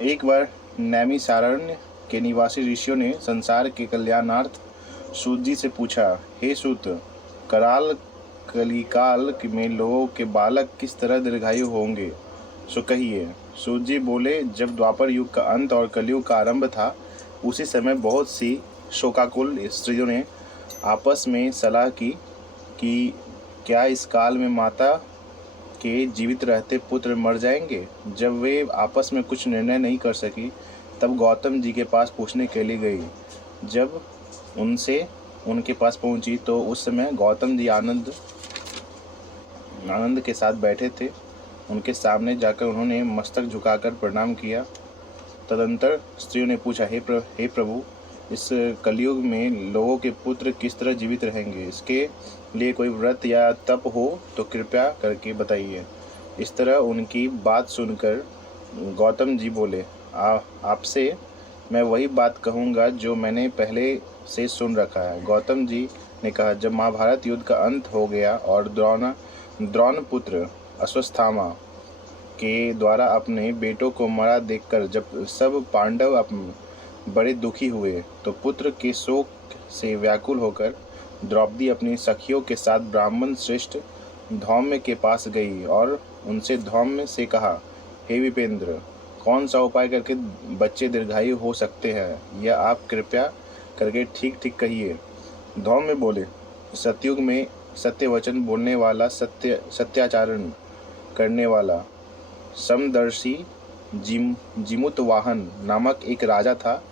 एक बार नैमिषारण्य के निवासी ऋषियों ने संसार के कल्याणार्थ सूत जी से पूछा, हे सूत, कराल कलिकाल में लोगों के बालक किस तरह दीर्घायु होंगे, सो कहिए। सूत जी बोले, जब द्वापर युग का अंत और कलयुग का आरंभ था, उसी समय बहुत सी शोकाकुल स्त्रियों ने आपस में सलाह की कि क्या इस काल में माता के जीवित रहते पुत्र मर जाएंगे। जब वे आपस में कुछ निर्णय नहीं कर सकी, तब गौतम जी के पास पूछने के लिए गई। जब उनसे उनके पास पहुंची तो उस समय गौतम जी आनंद के साथ बैठे थे। उनके सामने जाकर उन्होंने मस्तक झुकाकर प्रणाम किया। तदंतर स्त्रियों ने पूछा, हे प्रभु, इस कलयुग में लोगों के पुत्र किस तरह जीवित रहेंगे, इसके लिए कोई व्रत या तप हो तो कृपया करके बताइए। इस तरह उनकी बात सुनकर गौतम जी बोले, आपसे मैं वही बात कहूँगा जो मैंने पहले से सुन रखा है। गौतम जी ने कहा, जब महाभारत युद्ध का अंत हो गया और द्रोण पुत्र अश्वत्थामा के द्वारा अपने बेटों को मरा देखकर जब सब पांडव बड़े दुखी हुए, तो पुत्र के शोक से व्याकुल होकर द्रौपदी अपनी सखियों के साथ ब्राह्मण श्रेष्ठ धौम्य के पास गई और उनसे धौम्य से कहा, हे विपेंद्र, कौन सा उपाय करके बच्चे दीर्घायु हो सकते हैं, यह आप कृपया करके ठीक ठीक कहिए। धौम्य बोले, सतयुग में सत्य वचन बोलने वाला, सत्याचरण करने वाला समदर्शी जिमुतवाहन नामक एक राजा था।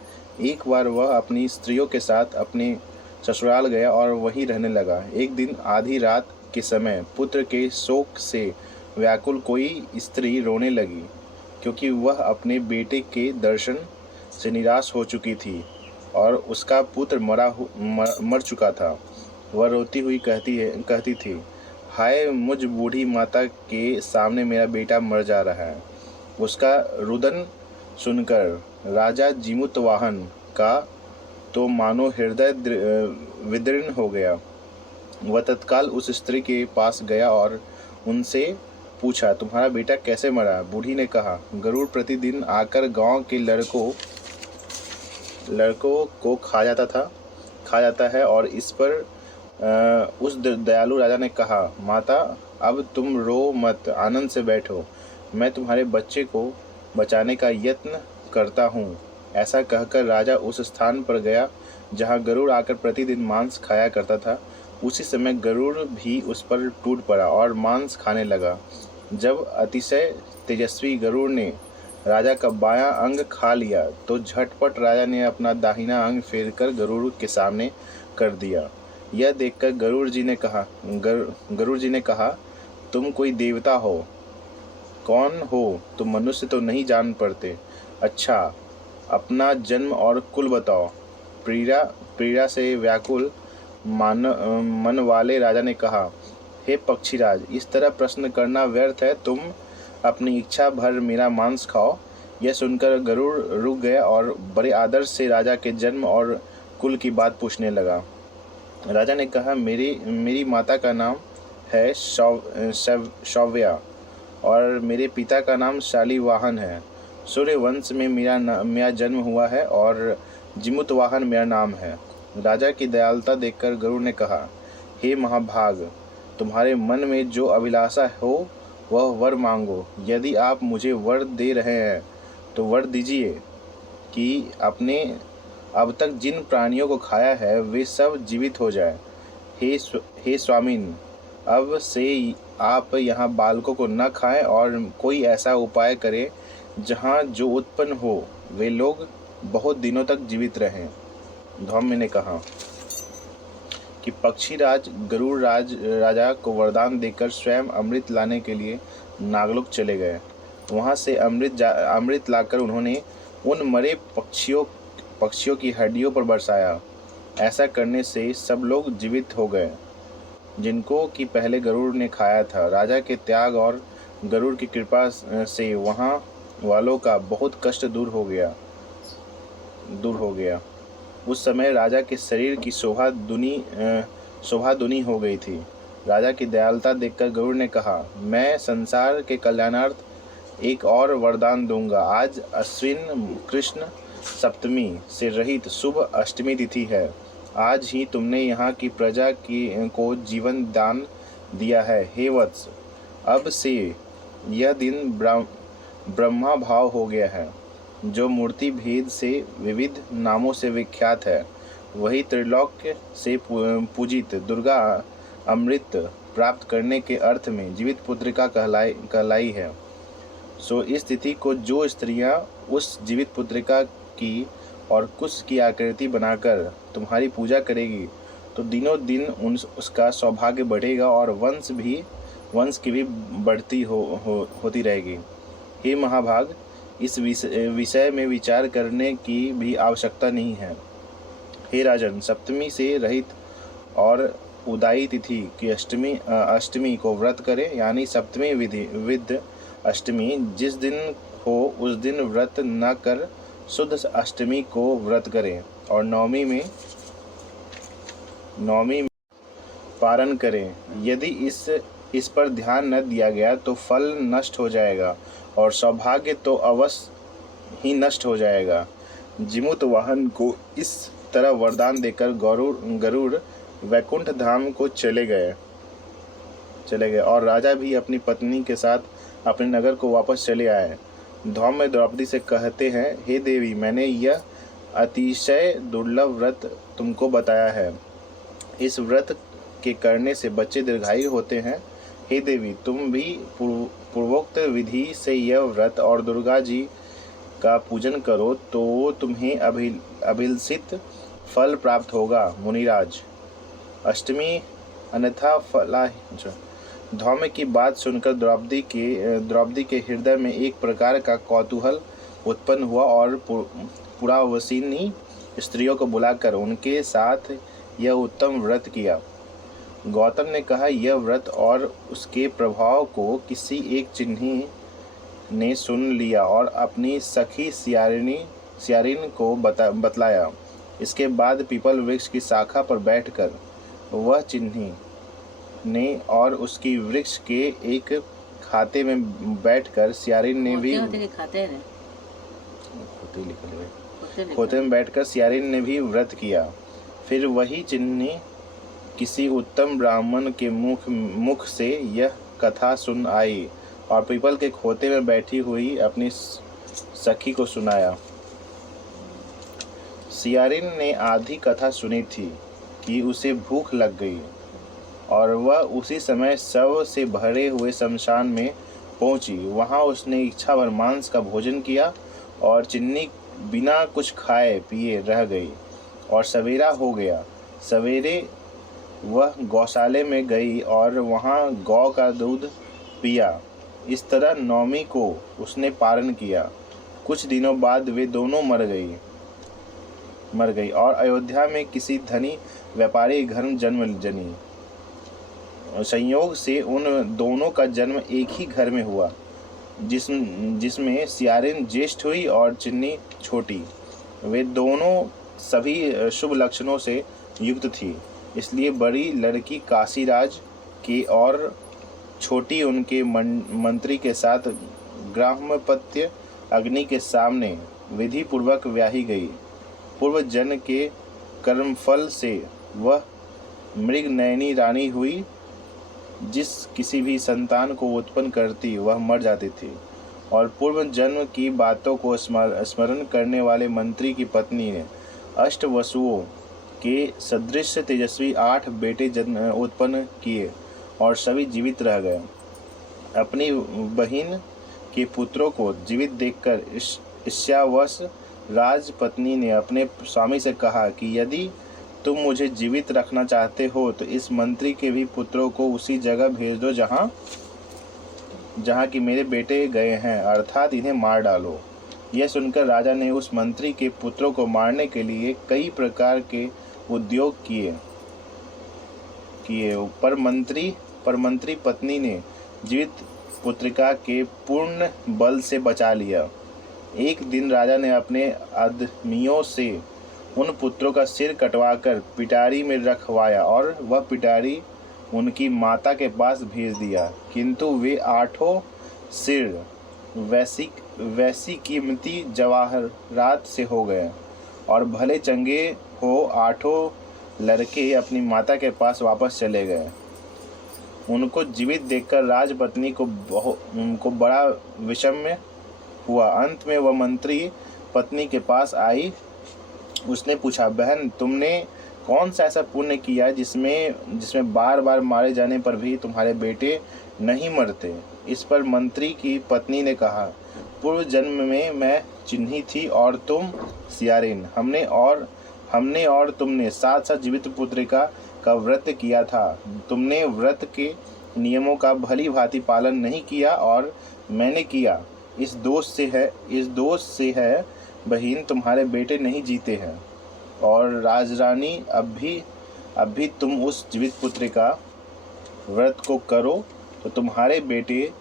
एक बार वह अपनी स्त्रियों के साथ अपने ससुराल गया और वहीं रहने लगा। एक दिन आधी रात के समय पुत्र के शोक से व्याकुल कोई स्त्री रोने लगी, क्योंकि वह अपने बेटे के दर्शन से निराश हो चुकी थी और उसका पुत्र मर चुका था। वह रोती हुई कहती थी, हाय, मुझ बूढ़ी माता के सामने मेरा बेटा मर जा रहा है। उसका रुदन सुनकर राजा जिमुतवाहन का तो मानो हृदय विदीर्ण हो गया। वह तत्काल उस स्त्री के पास गया और उनसे पूछा, तुम्हारा बेटा कैसे मरा। बूढ़ी ने कहा, गरुड़ प्रतिदिन आकर गांव के लड़कों को खा जाता है। और इस पर उस दयालु राजा ने कहा, माता, अब तुम रो मत, आनंद से बैठो, मैं तुम्हारे बच्चे को बचाने का यत्न करता हूँ। ऐसा कहकर राजा उस स्थान पर गया जहाँ गरुड़ आकर प्रतिदिन मांस खाया करता था। उसी समय गरुड़ भी उस पर टूट पड़ा और मांस खाने लगा। जब अतिशय तेजस्वी गरुड़ ने राजा का बायां अंग खा लिया, तो झटपट राजा ने अपना दाहिना अंग फेरकर गरुड़ के सामने कर दिया। यह देखकर गरुड़ जी ने कहा, तुम कोई देवता हो? कौन हो तुम? मनुष्य तो नहीं जान पड़ते। अच्छा, अपना जन्म और कुल बताओ। पीड़ा से व्याकुल मन वाले राजा ने कहा, हे पक्षीराज, इस तरह प्रश्न करना व्यर्थ है, तुम अपनी इच्छा भर मेरा मांस खाओ। यह सुनकर गरुड़ रुक गया और बड़े आदर से राजा के जन्म और कुल की बात पूछने लगा। राजा ने कहा, मेरी माता का नाम है शौव्या और मेरे पिता का नाम शालिवाहन है। सूर्यवंश में मेरा जन्म हुआ है और जिमुतवाहन मेरा नाम है। राजा की दयालुता देखकर गरुड़ ने कहा, हे महाभाग, तुम्हारे मन में जो अभिलाषा हो वह वर मांगो। यदि आप मुझे वर दे रहे हैं तो वर दीजिए कि आपने अब तक जिन प्राणियों को खाया है वे सब जीवित हो जाए। हे स्वामिन, अब से आप यहाँ बालकों को न खाएं और कोई ऐसा उपाय करें जहाँ जो उत्पन्न हो वे लोग बहुत दिनों तक जीवित रहें। धौम्य ने कहा कि पक्षीराज गरुड़ राजा को वरदान देकर स्वयं अमृत लाने के लिए नागलोक चले गए। वहाँ से अमृत लाकर उन्होंने उन मरे पक्षियों की हड्डियों पर बरसाया। ऐसा करने से सब लोग जीवित हो गए जिनको कि पहले गरुड़ ने खाया था। राजा के त्याग और गरुड़ की कृपा से वहाँ वालों का बहुत कष्ट दूर हो गया। उस समय राजा के शरीर की शोभा दुनी हो गई थी। राजा की दयालुता देखकर गरुड़ ने कहा, मैं संसार के कल्याणार्थ एक और वरदान दूंगा। आज अश्विन कृष्ण सप्तमी से रहित शुभ अष्टमी तिथि है। आज ही तुमने यहाँ की प्रजा को जीवन दान दिया है। हे वत्स, अब से यह दिन ब्रह्मा भाव हो गया है, जो मूर्ति भेद से विविध नामों से विख्यात है। वही त्रिलोक्य से पूजित दुर्गा अमृत प्राप्त करने के अर्थ में जीवित पुत्रिका कहलाई है। सो इस तिथि को जो स्त्रियां उस जीवित पुत्रिका की और कुश की आकृति बनाकर तुम्हारी पूजा करेगी, तो दिनों दिन उसका सौभाग्य बढ़ेगा और वंश की भी बढ़ती होती रहेगी। हे महाभाग, इस विषय में विचार करने की भी आवश्यकता नहीं है। हे राजन, सप्तमी से रहित और उदाई तिथि की अष्टमी को व्रत करें, यानी सप्तमी विद अष्टमी जिस दिन हो उस दिन व्रत न कर शुद्ध अष्टमी को व्रत करें और नवमी में पारण करें। यदि इस पर ध्यान न दिया गया तो फल नष्ट हो जाएगा और सौभाग्य तो अवश्य ही नष्ट हो जाएगा। जिमुत वाहन को इस तरह वरदान देकर गरुड़ वैकुंठ धाम को चले गए और राजा भी अपनी पत्नी के साथ अपने नगर को वापस चले आए। धौम्य द्रौपदी से कहते हैं, हे देवी, मैंने यह अतिशय दुर्लभ व्रत तुमको बताया है। इस व्रत के करने से बच्चे दीर्घायु होते हैं। हे देवी, तुम भी पूर्वोक्त विधि से यह व्रत और दुर्गा जी का पूजन करो तो तुम्हें अभिलषित फल प्राप्त होगा। मुनिराज, अष्टमी अन्यथा फला। धौम्य की बात सुनकर द्रौपदी के हृदय में एक प्रकार का कौतूहल उत्पन्न हुआ और पुरावसिनी स्त्रियों को बुलाकर उनके साथ यह उत्तम व्रत किया। गौतम ने कहा, यह व्रत और उसके प्रभाव को किसी एक चिन्ही ने सुन लिया और अपनी सखी सियारिन को बतलाया। इसके बाद पीपल वृक्ष की शाखा पर बैठकर वह चिन्ही ने और उसकी वृक्ष के एक खाते में बैठकर सियारिन ने भी खोते में बैठकर सियारिन ने भी व्रत किया। फिर वही चिन्ही किसी उत्तम ब्राह्मण के मुख से यह कथा सुन आई और पीपल के खोते में बैठी हुई अपनी सखी को सुनाया। सियारिन ने आधी कथा सुनी थी कि उसे भूख लग गई और वह उसी समय शव से भरे हुए शमशान में पहुंची। वहां उसने इच्छा भर मांस का भोजन किया और चिन्नी बिना कुछ खाए पिए रह गई और सवेरा हो गया। सवेरे वह गौशाले में गई और वहां गौ का दूध पिया। इस तरह नवमी को उसने पारण किया। कुछ दिनों बाद वे दोनों मर गई और अयोध्या में किसी धनी व्यापारी घर जन्म जनी। संयोग से उन दोनों का जन्म एक ही घर में हुआ, जिसमें सियारिन ज्येष्ठ हुई और चिन्नी छोटी। वे दोनों सभी शुभ लक्षणों से युक्त थी, इसलिए बड़ी लड़की काशीराज की और छोटी उनके मंत्री के साथ ग्रामपत्य अग्नि के सामने विधि पूर्वक ब्याही गई। पूर्व जन्म के कर्मफल से वह मृग नयनी रानी हुई। जिस किसी भी संतान को उत्पन्न करती वह मर जाती थी और पूर्व जन्म की बातों को स्मरण करने वाले मंत्री की पत्नी ने अष्ट वसुओं के सदृश तेजस्वी 8 बेटे उत्पन्न किए और सभी जीवित रह गए। अपनी बहन के पुत्रों को जीवित देखकर ईर्ष्यावश राजपत्नी ने अपने स्वामी से कहा कि यदि तुम मुझे जीवित रखना चाहते हो तो इस मंत्री के भी पुत्रों को उसी जगह भेज दो जहाँ कि मेरे बेटे गए हैं, अर्थात इन्हें मार डालो। यह सुनकर राजा ने उस मंत्री के पुत्रों को मारने के लिए कई प्रकार के उद्योग किए पर मंत्री पत्नी ने जीवित पुत्रिका के पूर्ण बल से बचा लिया। एक दिन राजा ने अपने आदमियों से उन पुत्रों का सिर कटवाकर पिटारी में रखवाया और वह पिटारी उनकी माता के पास भेज दिया, किंतु वे 8 सिर वैसी कीमती जवाहरात से हो गए और भले चंगे हो 8 लड़के अपनी माता के पास वापस चले गए। उनको जीवित देखकर राजपत्नी को बड़ा विषम्य हुआ। अंत में वह मंत्री पत्नी के पास आई। उसने पूछा, बहन, तुमने कौन सा ऐसा पुण्य किया जिसमें बार बार मारे जाने पर भी तुम्हारे बेटे नहीं मरते? इस पर मंत्री की पत्नी ने कहा, पूर्व जन्म में मैं चिन्ही थी और तुम सियारिन। हमने और तुमने साथ साथ जीवित पुत्रिका का व्रत किया था। तुमने व्रत के नियमों का भली भांति पालन नहीं किया और मैंने किया। इस दोष से है बहन, तुम्हारे बेटे नहीं जीते हैं। और राजरानी, अब भी तुम उस जीवित पुत्रिका व्रत को करो तो तुम्हारे बेटे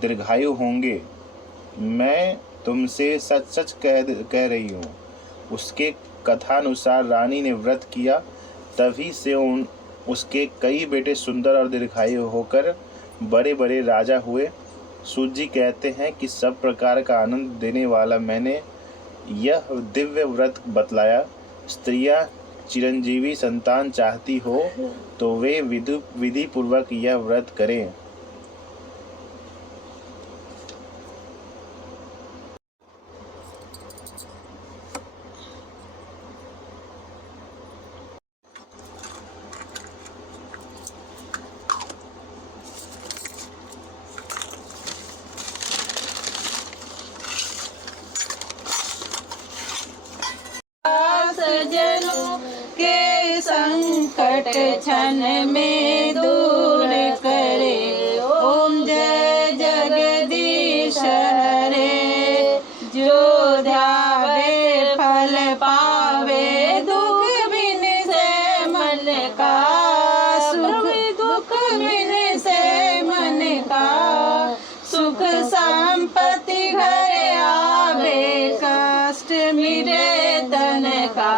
दीर्घायु होंगे। मैं तुमसे सच सच कह रही हूँ। उसके कथानुसार रानी ने व्रत किया, तभी से उसके कई बेटे सुंदर और दीर्घायु होकर बड़े बड़े राजा हुए। सूत जी कहते हैं कि सब प्रकार का आनंद देने वाला मैंने यह दिव्य व्रत बतलाया। स्त्रियां चिरंजीवी संतान चाहती हो तो वे विधि पूर्वक यह व्रत करें। जनों के संकट क्षण में दूर करे। ओम जय जगदीश हरे। जो ध्यावे फल पावे, दुख बिन से मन का सुख, दुख बिन से मन का सुख। संपत्ति घर आवे, कष्ट मिटे तन का।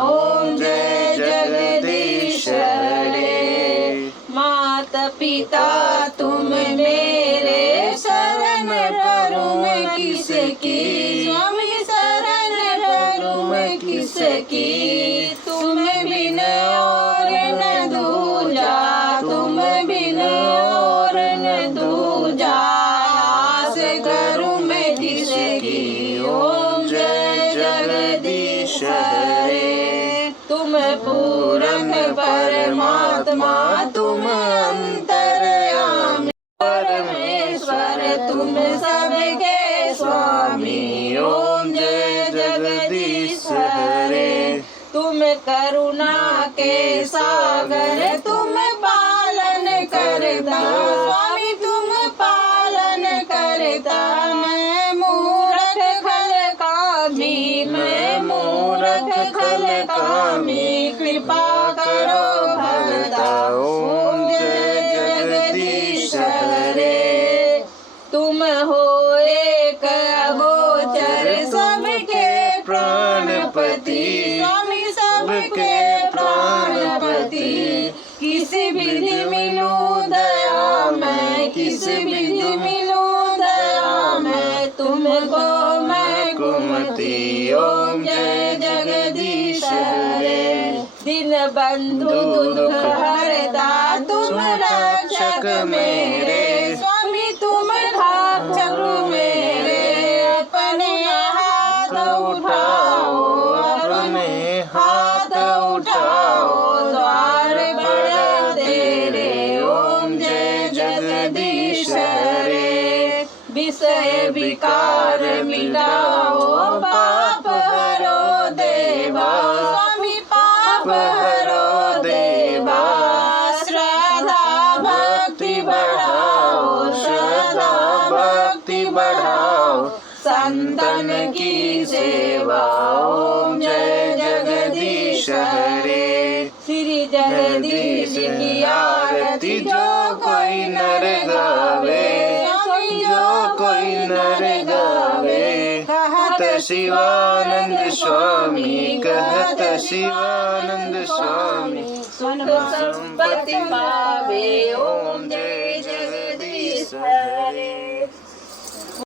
ओम जय जगदीश हरे। माता पिता तुम मेरे, शरण करूं मैं किसकी? स्वामी शरण करूं मैं किसकी? तुम बिन और न दूजा, तुम बिन और न दूजा। आस करूं मैं किसकी? ओम जय जगदीश हरे। तुम पूर्ण परमात्मा, तुम अंतर्यामी परमेश्वर, तुम सबके स्वामी। ओम जय जगदीश हरे। तुम करुणा के सागर, तुम पालन करता स्वामी, तुम पालन करता। मैं मूर्ख खल कामी, मैं मूर्ख खल कामी, कृपा करो भगता। ओम जय जगदीश हरे। तुम हो एक अगोचर, सबके प्राणपति स्वामी, सबके प्राणपति। किस विधि मिलूं दया मैं, किस विधि मिलूं दया मैं, तुमको मैं कुमति। ओम जय जगदीश हरे। दिन बंधु दुख हरता, तुम रक्षक मेरे स्वामी, तुम रक्षक मेरे। अपने हाथ उठाओ, अपने हाथ उठाओ, द्वार पर तेरे। ओम जय जगदीश हरे। विषय विकार मिटाओ, पाप हरो देवा स्वामी, पाप हरो देवा। श्रद्धा भक्ति बढ़ाओ, श्रद्धा भक्ति बढ़ाओ, संतन की सेवा। ओम जय जगदीश हरे। श्री जगदीश की आरती जो कोई नर गावे, जो कोई नर गावे। कहत शिवानंद स्वामी, कहत शिवानंद स्वामी, सुन संपत्ति पावे। ओम जय जगदीश हरे।